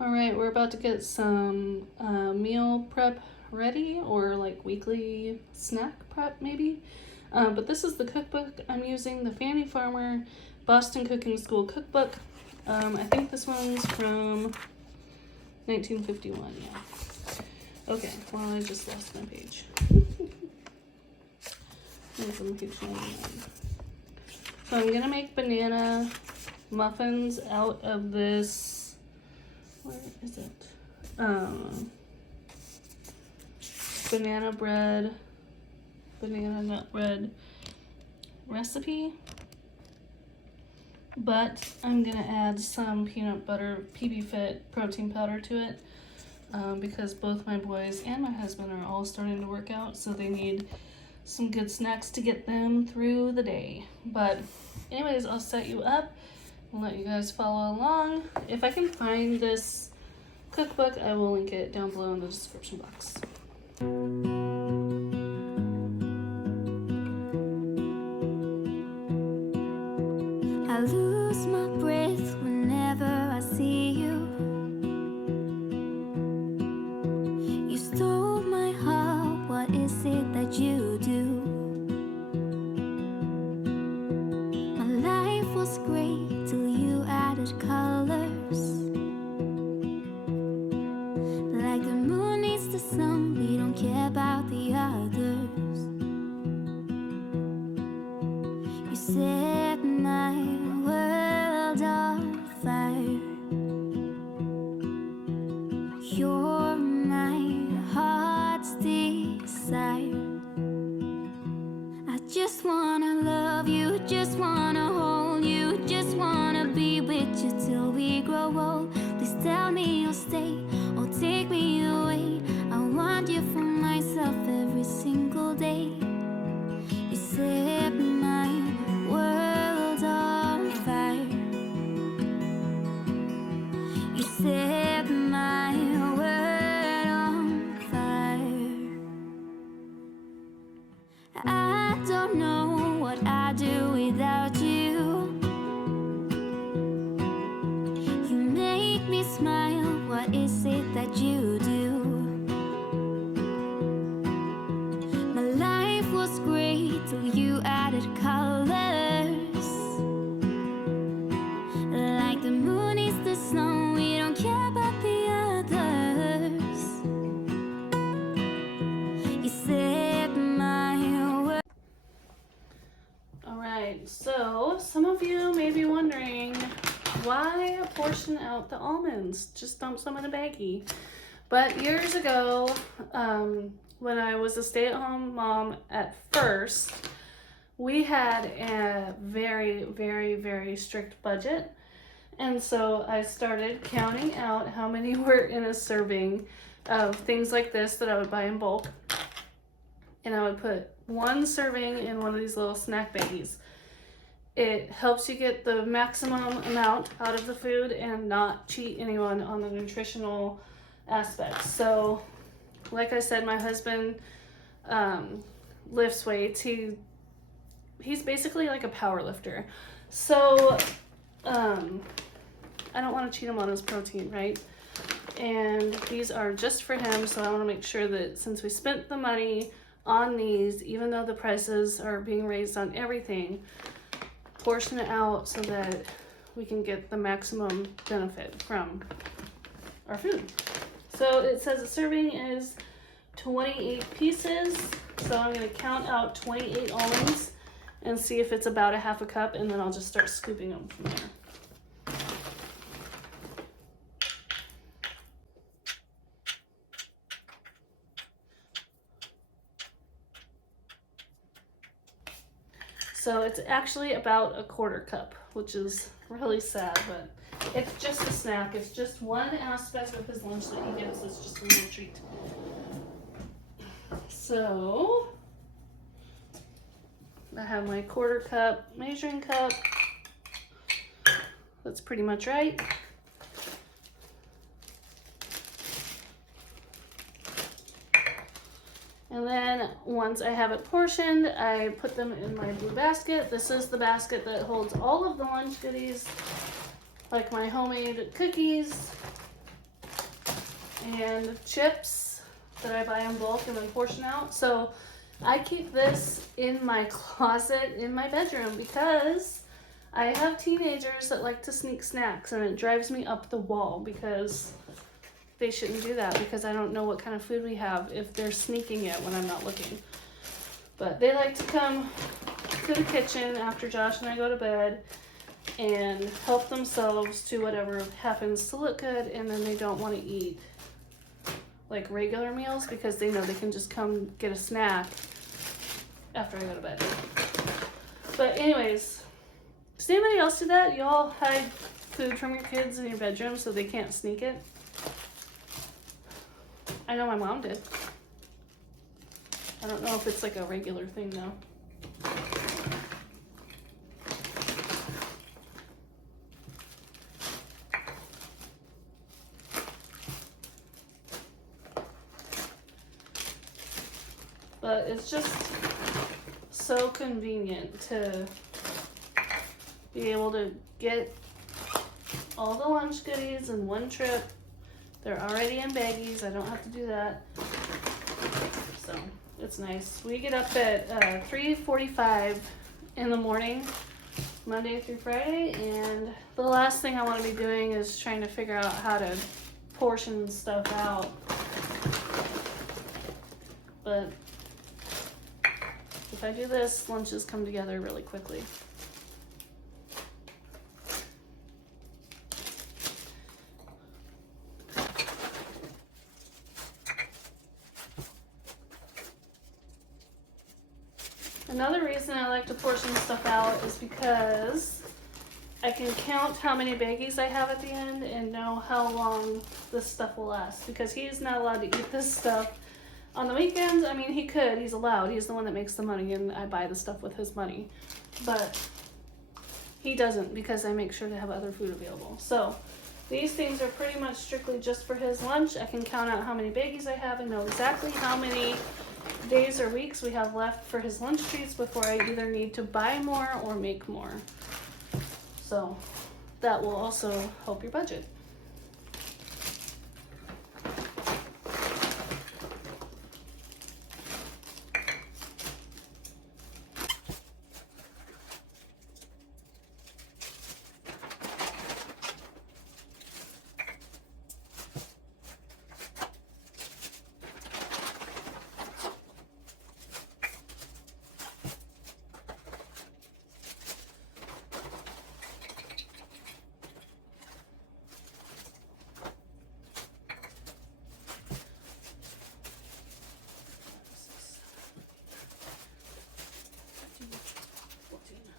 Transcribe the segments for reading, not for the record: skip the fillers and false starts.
All right, we're about to get some meal prep ready, or like weekly snack prep maybe. But this is the cookbook I'm using, the Fannie Farmer Boston Cooking School Cookbook. I think this one's from 1951, yeah. Okay, well, I just lost my page. It's on page 99. So I'm gonna make banana muffins out of this, where is it? Banana nut bread recipe. But I'm gonna add some peanut butter PB Fit protein powder to it because both my boys and my husband are all starting to work out, so they need some good snacks to get them through the day. But anyways, I'll set you up and let you guys follow along. If I can find this cookbook, I will link it down below in the description box. I lose my breath whenever I see you. You stole my heart, what is it that you do? My life was great till you added colors. Like the moon needs the sun, we don't care about the others. You set my world on fire. You're my heart's desire. I just wanna love you, just wanna hold you, just wanna be with you till we grow old. Please tell me you'll stay or take me away. I want you for myself every single day. You set my world on fire. You set my world on fire. I don't know what I'd do without you. You make me smile, what is it that you do? My life was great till you added colors. Like the moon is the sun, we don't care about the others. You set my world. Alright, so some of you may be wondering why portion out the almonds? Just dump some in a baggie. But years ago, when I was a stay-at-home mom at first, we had a very, very, very strict budget. And so I started counting out how many were in a serving of things like this that I would buy in bulk. And I would put one serving in one of these little snack baggies. It helps you get the maximum amount out of the food and not cheat anyone on the nutritional aspects. So, like I said, my husband lifts weights. He's basically like a power lifter. So, I don't want to cheat him on his protein, right? And these are just for him, so I want to make sure that since we spent the money on these, even though the prices are being raised on everything, portion it out so that we can get the maximum benefit from our food. So it says a serving is 28 pieces, so I'm going to count out 28 almonds and see if it's about a half a cup, and then I'll just start scooping them from there. So it's actually about a quarter cup, which is really sad, but it's just a snack. It's just one aspect of his lunch that he gets. It's just a little treat. So I have my quarter cup measuring cup. That's pretty much right. And then once I have it portioned, I put them in my blue basket. This is the basket that holds all of the lunch goodies, like my homemade cookies, and chips that I buy in bulk and then portion out. So I keep this in my closet in my bedroom because I have teenagers that like to sneak snacks, and it drives me up the wall because they shouldn't do that, because I don't know what kind of food we have if they're sneaking it when I'm not looking. But they like to come to the kitchen after Josh and I go to bed and help themselves to whatever happens to look good, and then they don't want to eat like regular meals because they know they can just come get a snack after I go to bed. But anyways, does anybody else do that? You all hide food from your kids in your bedroom so they can't sneak it? I know my mom did. I don't know if it's like a regular thing though. But it's just so convenient to be able to get all the lunch goodies in one trip. They're already in baggies. I don't have to do that. So it's nice. We get up at 3:45 in the morning, Monday through Friday, and the last thing I want to be doing is trying to figure out how to portion stuff out. But if I do this, lunches come together really quickly. Another reason I like to portion stuff out is because I can count how many baggies I have at the end and know how long this stuff will last, because he's not allowed to eat this stuff on the weekends. I mean, he could, he's allowed, he's the one that makes the money and I buy the stuff with his money, but he doesn't because I make sure to have other food available. So these things are pretty much strictly just for his lunch. I can count out how many baggies I have and know exactly how many days or weeks we have left for his lunch treats before I either need to buy more or make more. So that will also help your budget.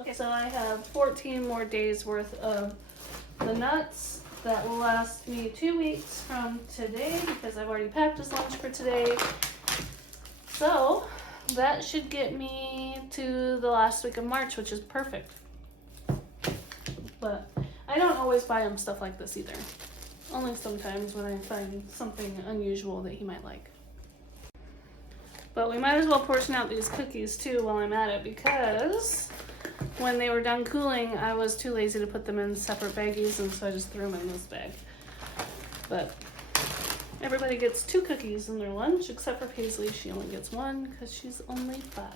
Okay, so I have 14 more days worth of the nuts that will last me 2 weeks from today because I've already packed his lunch for today. So that should get me to the last week of March, which is perfect. But I don't always buy him stuff like this either. Only sometimes when I find something unusual that he might like. But we might as well portion out these cookies too while I'm at it, because when they were done cooling, I was too lazy to put them in separate baggies, and so I just threw them in this bag. But everybody gets 2 cookies in their lunch, except for Paisley. She only gets 1 because she's only 5.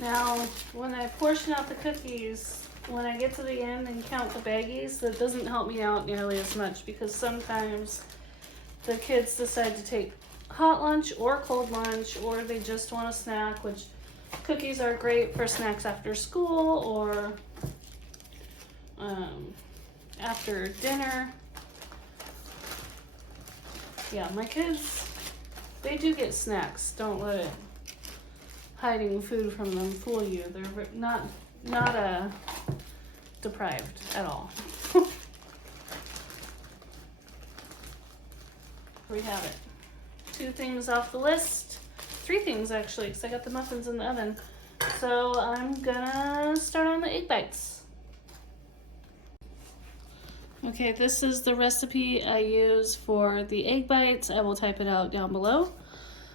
Now, when I portion out the cookies, when I get to the end and count the baggies, that doesn't help me out nearly as much, because sometimes the kids decide to take hot lunch or cold lunch, or they just want a snack, which cookies are great for snacks after school or after dinner. Yeah, my kids, they do get snacks. Don't let it, hiding food from them, fool you. They're not deprived at all. We have it. 2 things off the list. 3 things actually, because I got the muffins in the oven. So I'm gonna start on the egg bites. Okay, this is the recipe I use for the egg bites. I will type it out down below.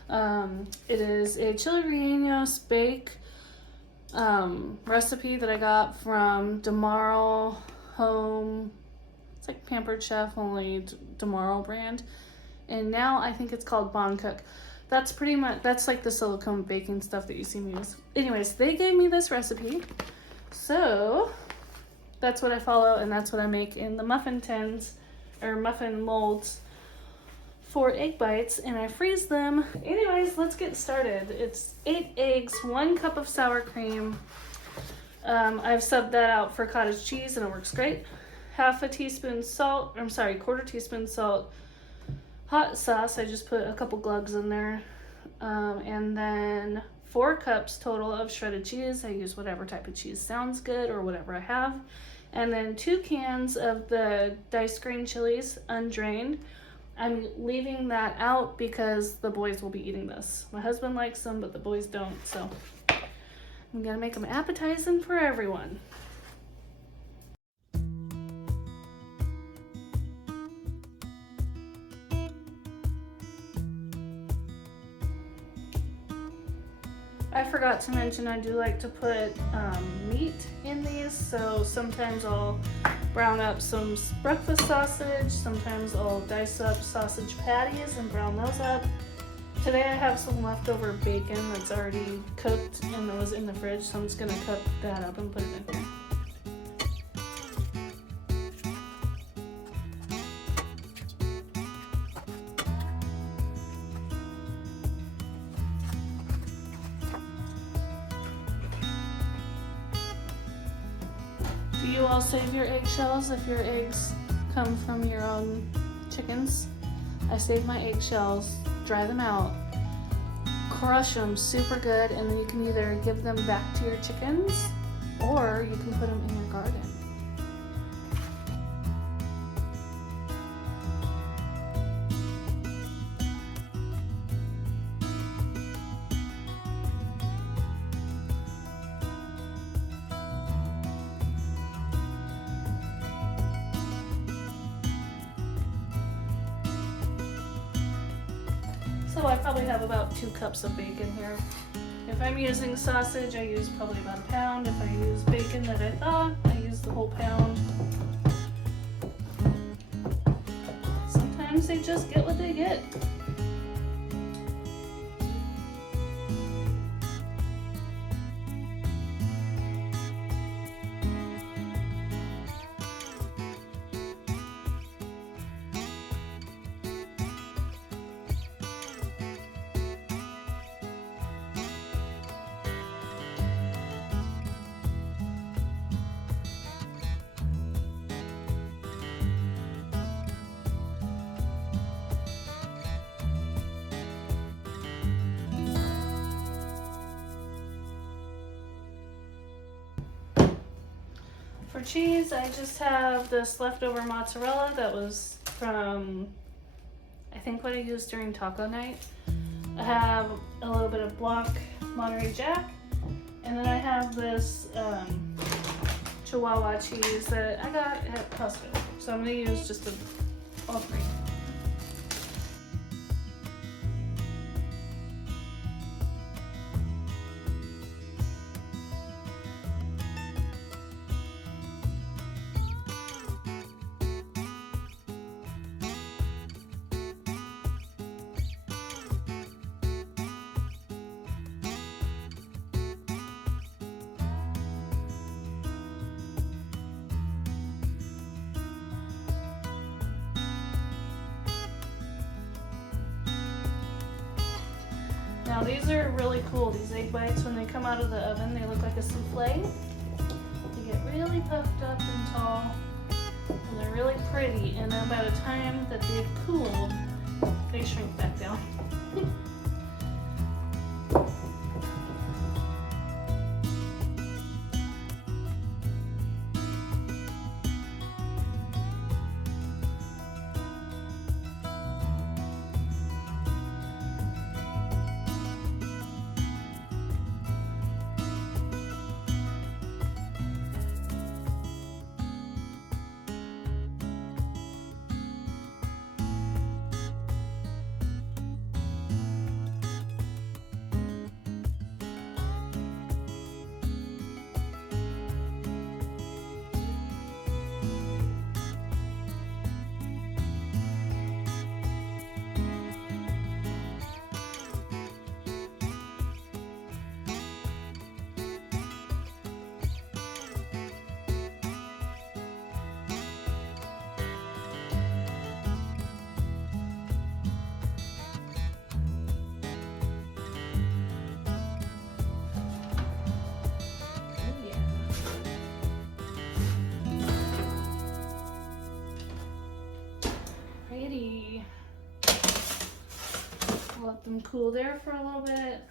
It is a chili rellenos bake recipe that I got from Tomorrow Home. It's like Pampered Chef, only Tomorrow brand. And now I think it's called Bon Cook. That's pretty much, that's like the silicone baking stuff that you see me use. Anyways, they gave me this recipe. So that's what I follow, and that's what I make in the muffin tins or muffin molds for egg bites, and I freeze them. Anyways, let's get started. It's 8 eggs, 1 cup of sour cream. I've subbed that out for cottage cheese and it works great. Half a teaspoon salt, quarter teaspoon salt. Hot sauce, I just put a couple glugs in there. And then 4 cups total of shredded cheese. I use whatever type of cheese sounds good or whatever I have. And then 2 cans of the diced green chilies, undrained. I'm leaving that out because the boys will be eating this. My husband likes them, but the boys don't, so I'm gonna make them appetizing for everyone. I forgot to mention I do like to put meat in these, so sometimes I'll brown up some breakfast sausage, sometimes I'll dice up sausage patties and brown those up. Today I have some leftover bacon that's already cooked and that was in the fridge, so I'm just going to cut that up and put it in here. Do you all save your eggshells if your eggs come from your own chickens? I save my eggshells, dry them out, crush them super good, and then you can either give them back to your chickens or you can put them in your garden. So I probably have about 2 cups of bacon here. If I'm using sausage, I use probably about 1 pound. If I use bacon that I thawed, I use the whole pound. Sometimes they just get what they get. For cheese, I just have this leftover mozzarella that was from, I think, what I used during taco night. I have a little bit of block Monterey Jack, and then I have this Chihuahua cheese that I got at Costco. So I'm going to use just all 3. Now these are really cool, these egg bites. When they come out of the oven, they look like a souffle. They get really puffed up and tall, and they're really pretty. And then by the time that they've cooled, They shrink back down. Pretty. Let them cool there for a little bit.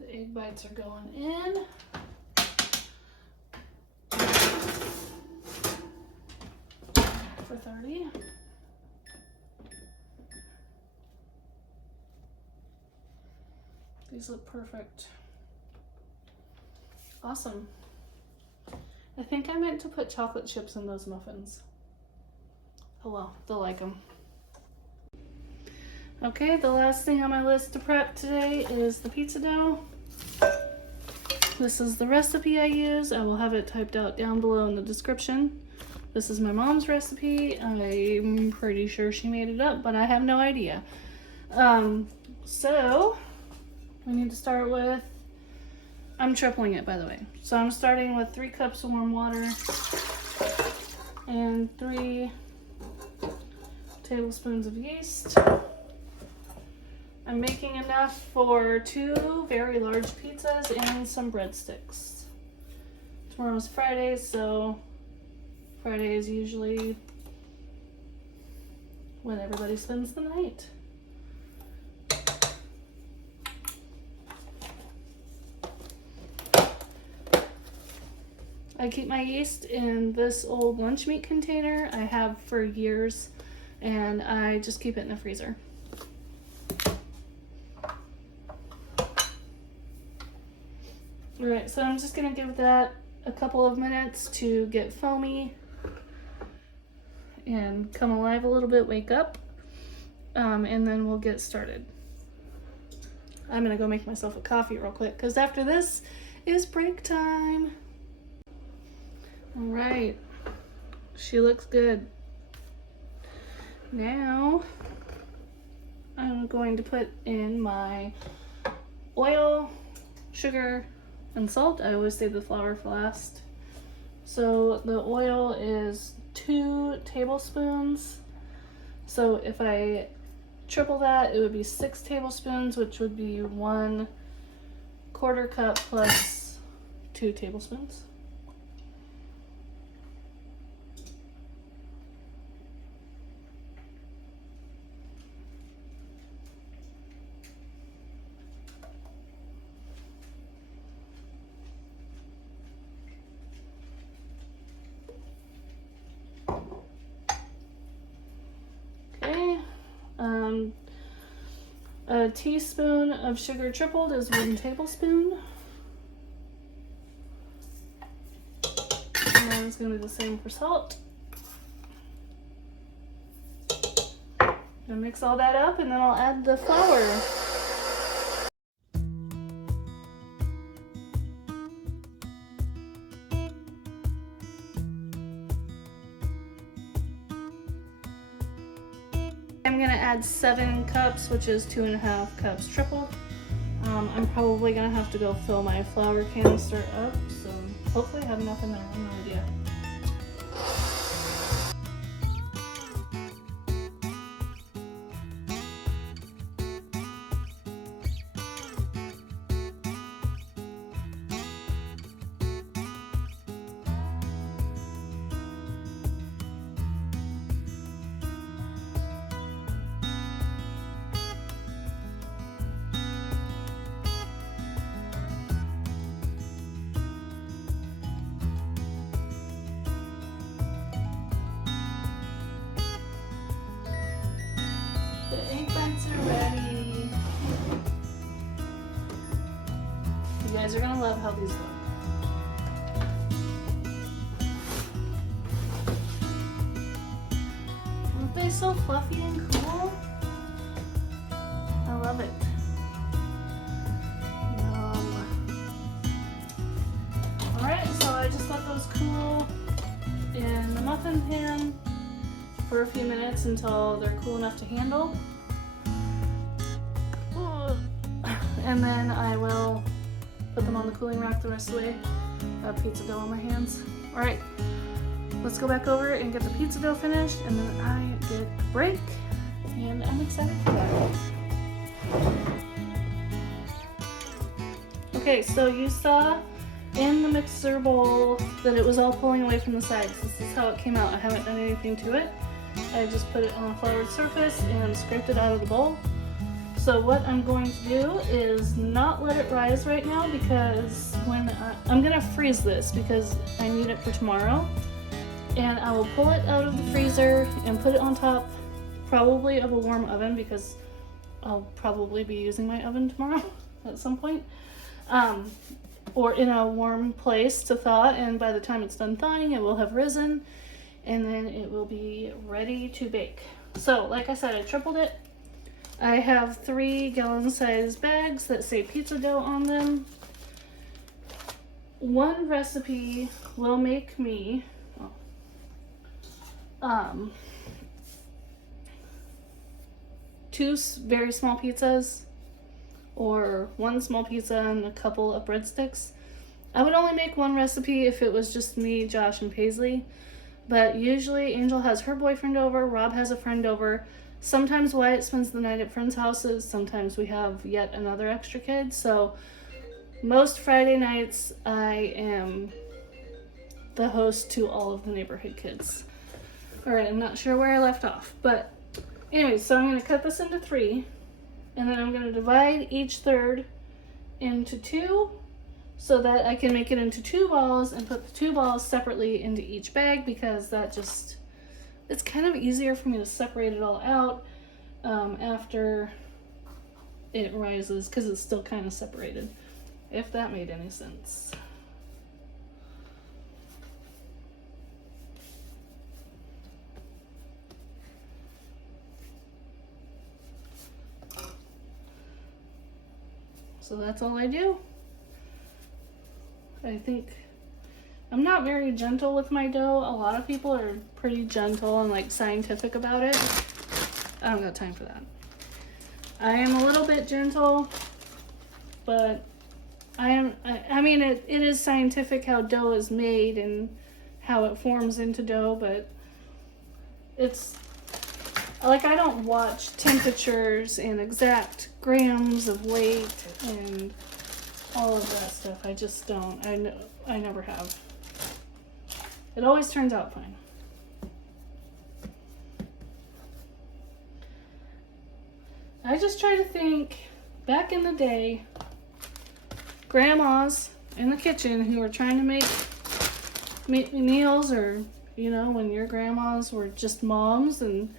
The egg bites are going in. For 30. These look perfect. Awesome. I think I meant to put chocolate chips in those muffins. Oh well, they'll like them. Okay, the last thing on my list to prep today is the pizza dough. This is the recipe I use. I will have it typed out down below in the description. This is my mom's recipe. I'm pretty sure she made it up, but I have no idea. So we need to start with, I'm tripling it by the way. So I'm starting with 3 cups of warm water and 3 tablespoons of yeast. I'm making enough for 2 very large pizzas and some breadsticks. Tomorrow's Friday, so Friday is usually when everybody spends the night. I keep my yeast in this old lunch meat container I have for years, and I just keep it in the freezer. Alright, so I'm just going to give that a couple of minutes to get foamy and come alive a little bit, wake up, and then we'll get started. I'm going to go make myself a coffee real quick because after this is break time. Alright, she looks good. Now I'm going to put in my oil, sugar, and salt. I always save the flour for last. So the oil is 2 tablespoons. So if I triple that, it would be 6 tablespoons, which would be 1/4 cup plus 2 tablespoons. A teaspoon of sugar tripled is 1 tablespoon. And then it's going to be the same for salt. Gonna mix all that up and then I'll add the flour. I'm gonna add 7 cups, which is 2.5 cups tripled. I'm probably gonna have to go fill my flour canister up, so hopefully I have enough in there. I have no idea. You're gonna love how these look. Aren't they so fluffy and cool? I love it. Alright, so I just let those cool in the muffin pan for a few minutes until they're cool enough to handle. And then I will put them on the cooling rack the rest of the way. I have pizza dough on my hands. Alright, let's go back over and get the pizza dough finished, and then I get a break, and I'm excited for that. Okay, so you saw in the mixer bowl that it was all pulling away from the sides. This is how it came out. I haven't done anything to it. I just put it on a floured surface and scraped it out of the bowl. So what I'm going to do is not let it rise right now, because when I'm gonna freeze this because I need it for tomorrow, and I will pull it out of the freezer and put it on top probably of a warm oven, because I'll probably be using my oven tomorrow at some point, or in a warm place to thaw, and by the time it's done thawing it will have risen, and then it will be ready to bake. So like I said, I tripled it. I have 3 gallon size bags that say pizza dough on them. One recipe will make me 2 very small pizzas, or 1 small pizza and a couple of breadsticks. I would only make 1 recipe if it was just me, Josh, and Paisley, but usually Angel has her boyfriend over, Rob has a friend over. Sometimes Wyatt spends the night at friends' houses. Sometimes we have yet another extra kid. So most Friday nights I am the host to all of the neighborhood kids. Alright, I'm not sure where I left off. But anyway, so I'm going to cut this into 3. And then I'm going to divide each third into 2 so that I can make it into 2 balls and put the 2 balls separately into each bag, because that just... it's kind of easier for me to separate it all out after it rises, because it's still kind of separated, if that made any sense. So that's all I do. I think I'm not very gentle with my dough. A lot of people are pretty gentle and like scientific about it. I don't got time for that. I am a little bit gentle, but I mean, it is scientific how dough is made and how it forms into dough, but it's like, I don't watch temperatures and exact grams of weight and all of that stuff. I just don't. I never have. It always turns out fine. I just try to think, back in the day, grandmas in the kitchen who were trying to make meals, or, you know, when your grandmas were just moms and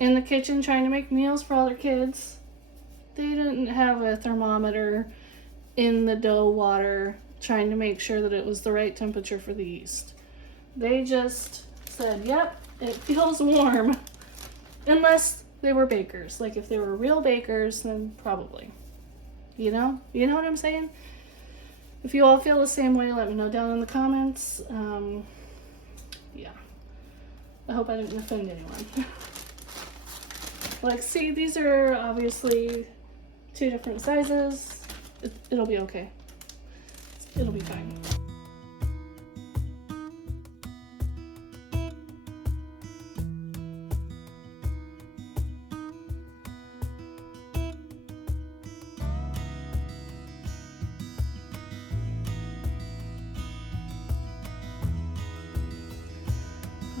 in the kitchen trying to make meals for all their kids. They didn't have a thermometer in the dough water trying to make sure that it was the right temperature for the yeast. They just said, yep, it feels warm. Unless they were bakers. Like, if they were real bakers, then probably. You know? You know what I'm saying? If you all feel the same way, let me know down in the comments. Yeah. I hope I didn't offend anyone. Like, see, these are obviously 2 different sizes. It'll be okay. It'll be fine.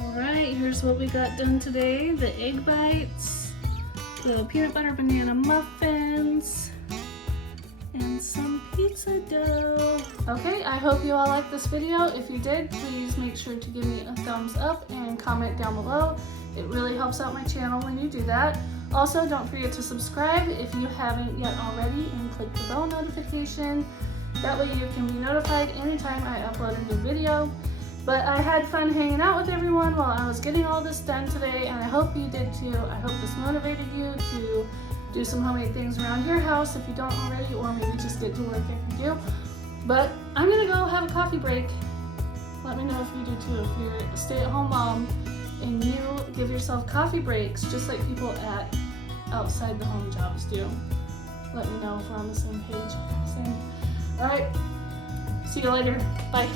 Alright, here's what we got done today. The egg bites, the peanut butter banana muffins, and some pizza dough. Okay, I hope you all liked this video. If you did, please make sure to give me a thumbs up and comment down below. It really helps out my channel when you do that. Also, don't forget to subscribe if you haven't yet already, and click the bell notification. That way you can be notified anytime I upload a new video. But I had fun hanging out with everyone while I was getting all this done today, and I hope you did too. I hope this motivated you to do some homemade things around your house if you don't already, or maybe just get to work if you do. But I'm gonna go have a coffee break. Let me know if you do too. If you're a stay-at-home mom and you give yourself coffee breaks just like people at outside the home jobs do. Let me know if we're on the same page. All right, see you later. Bye.